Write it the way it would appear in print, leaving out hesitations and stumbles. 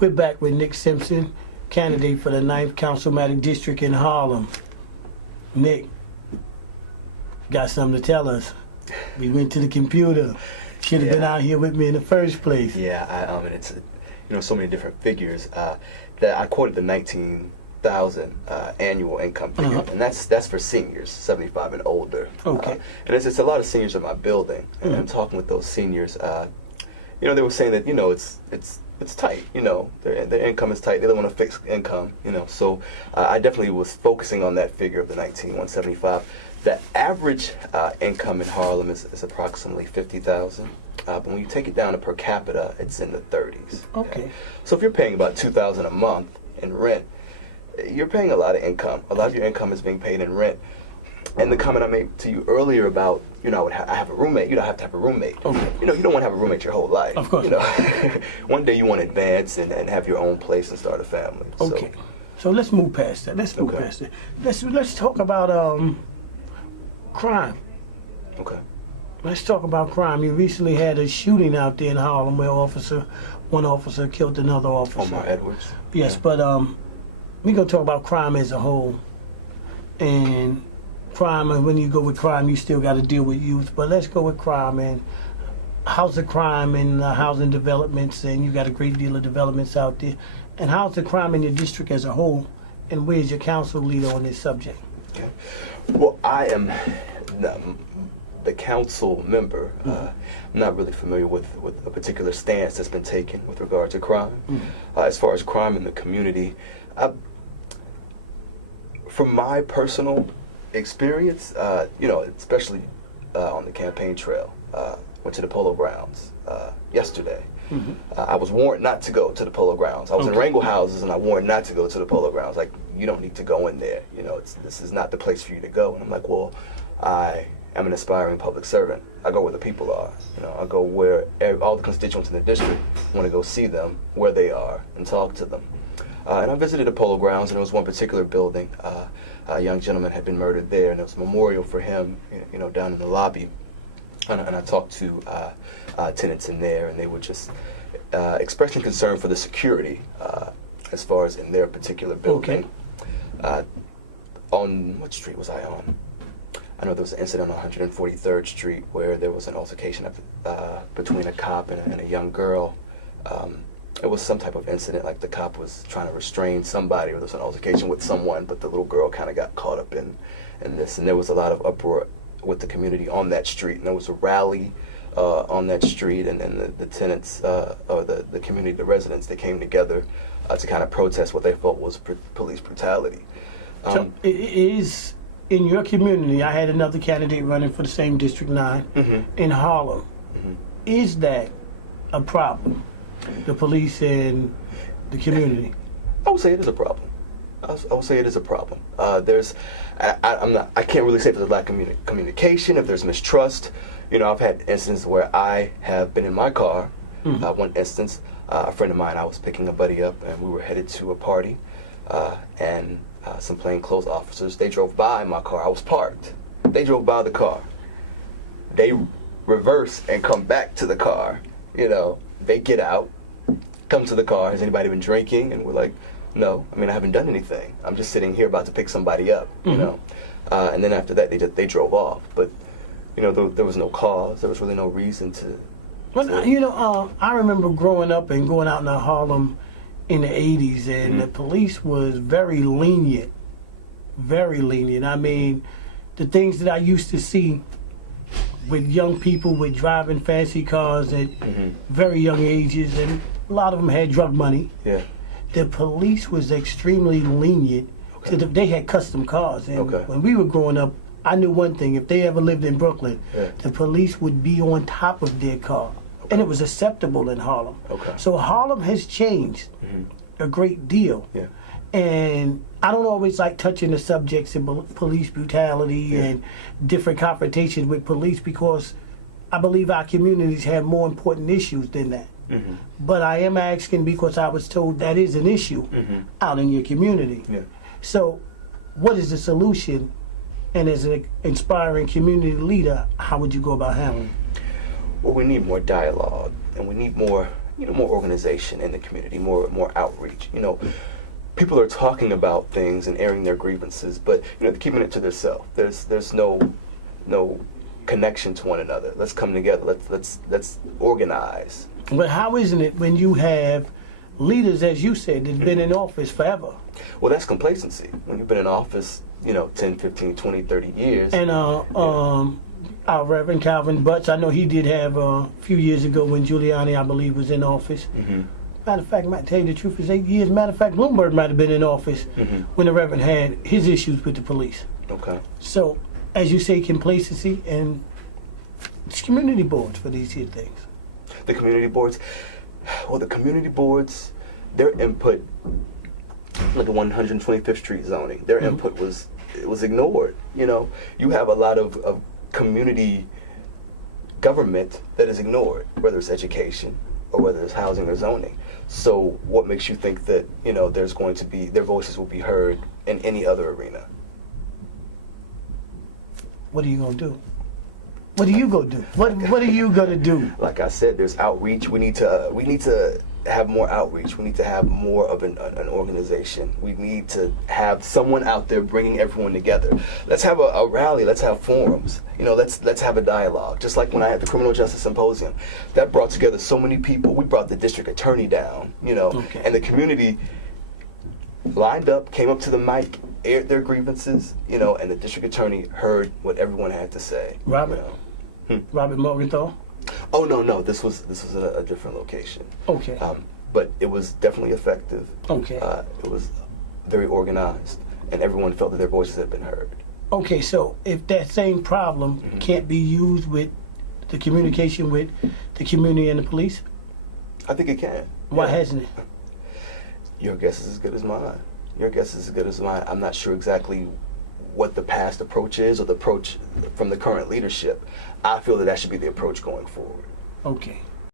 We're back with Nick Simpson, candidate for the 9th Councilmatic District in Harlem. Nick, got something to tell us. We went to the computer. Should have been out here with me in the first place. Yeah, and it's so many different figures. That I quoted the 19,000 annual income figure, and that's for seniors, 75 and older. Okay. And it's a lot of seniors in my building, and I'm talking with those seniors. They were saying that it's tight. Their income is tight. They don't want a fixed income. So I definitely was focusing on that figure of the 19,175. The average income in Harlem is approximately 50,000. But when you take it down to per capita, it's in the 30s. Okay. So if you're paying about $2,000 a month in rent, you're paying a lot of income. A lot of your income is being paid in rent. And the comment I made to you earlier about, I have a roommate. You don't have to have a roommate. Okay. You don't want to have a roommate your whole life. Of course. One day you want to advance and have your own place and start a family. Okay. So let's move past that. Let's talk about crime. Okay. Let's talk about crime. You recently had a shooting out there in Harlem where one officer killed another officer. Omar Edwards. Yes, but we're going to talk about crime as a whole. And crime, and when you go with crime, you still got to deal with youth. But let's go with crime. And how's the crime in housing developments? And you got a great deal of developments out there. And how's the crime in your district as a whole? And where's your council leader on this subject? Okay. Well, I am the council member. I'm not really familiar with a particular stance that's been taken with regard to crime. As far as crime in the community, from my personal experience, especially on the campaign trail, went to the Polo Grounds yesterday. I was warned not to go to the Polo Grounds. I was in wrangle houses and I warned not to go to the Polo Grounds. Like, you don't need to go in there. This is not the place for you to go. And I'm like, well, I am an aspiring public servant. I go where the people are. I go where all the constituents in the district want to go see them, where they are, and talk to them. And I visited the Polo Grounds, and there was one particular building. A young gentleman had been murdered there, and there was a memorial for him, down in the lobby. And I talked to tenants in there, and they were just expressing concern for the security as far as in their particular building. Okay. On what street was I on? I know there was an incident on 143rd Street where there was an altercation between a cop and a young girl. It was some type of incident, like the cop was trying to restrain somebody, or there was an altercation with someone, but the little girl kind of got caught up in this. And there was a lot of uproar with the community on that street, and there was a rally on that street, and then the tenants, or the community, the residents, they came together to kind of protest what they felt was police brutality. So it is in your community. I had another candidate running for the same District 9 in Harlem. Is that a problem, the police and the community? I would say it is a problem. I would say it is a problem. I can't really say if there's lack of communication, if there's mistrust. I've had instances where I have been in my car. One instance, a friend of mine, I was picking a buddy up, and we were headed to a party, and some plainclothes officers, they drove by my car. I was parked. They drove by the car. They reverse and come back to the car. They get out, come to the car. Has anybody been drinking? And we're like, no. I haven't done anything. I'm just sitting here about to pick somebody up. And then after that, they drove off. But there was no cause. There was really no reason to. Well, I remember growing up and going out in Harlem in the 80s, and the police was very lenient. Very lenient. The things that I used to see with young people with driving fancy cars at very young ages, and a lot of them had drug money. Yeah. The police was extremely lenient. Okay. They had custom cars. And when we were growing up, I knew one thing. If they ever lived in Brooklyn, the police would be on top of their car. And it was acceptable in Harlem. Okay. So Harlem has changed a great deal. Yeah. And I don't always like touching the subjects of police brutality and different confrontations with police, because I believe our communities have more important issues than that. But I am asking because I was told that is an issue out in your community. Yeah. So what is the solution? And as an inspiring community leader, how would you go about handling it? Well, we need more dialogue, and we need more, more organization in the community, more outreach. People are talking about things and airing their grievances, but they're keeping it to themselves. There's no connection to one another. Let's come together. Let's organize. But how isn't it when you have leaders, as you said, that've been in office forever? Well, that's complacency. When you've been in office, 10, 15, 20, 30 years. And our Reverend Calvin Butts, I know he did have a few years ago when Giuliani, I believe, was in office. Mm-hmm. Matter of fact, I might tell you the truth, it's 8 years. Matter of fact, Bloomberg might have been in office when the Reverend had his issues with the police. Okay. So, as you say, complacency and it's community boards for these here things. The community boards, their input, like the 125th Street zoning, their input was ignored. You have a lot of community government that is ignored, whether it's education or whether it's housing or zoning. So what makes you think that there's going to be their voices will be heard in any other arena? What are you gonna do? What are you gonna do? What are you gonna do? Like I said, there's outreach. We need to have more outreach. We need to have more of an organization. We need to have someone out there bringing everyone together. Let's have a rally. Let's have forums. Let's have a dialogue. Just like when I had the Criminal Justice Symposium, that brought together so many people. We brought the district attorney down, Okay. and the community lined up, came up to the mic, aired their grievances, and the district attorney heard what everyone had to say. Robert Morgenthau? Oh no, this was a different location. Okay. But it was definitely effective. Okay. It was very organized, and everyone felt that their voices had been heard. Okay, so if that same problem can't be used with the communication with the community and the police, I think it can. why hasn't it? Your guess is as good as mine. Your guess is as good as mine. I'm not sure exactly what the past approach is or the approach from the current leadership. I feel that should be the approach going forward. Okay.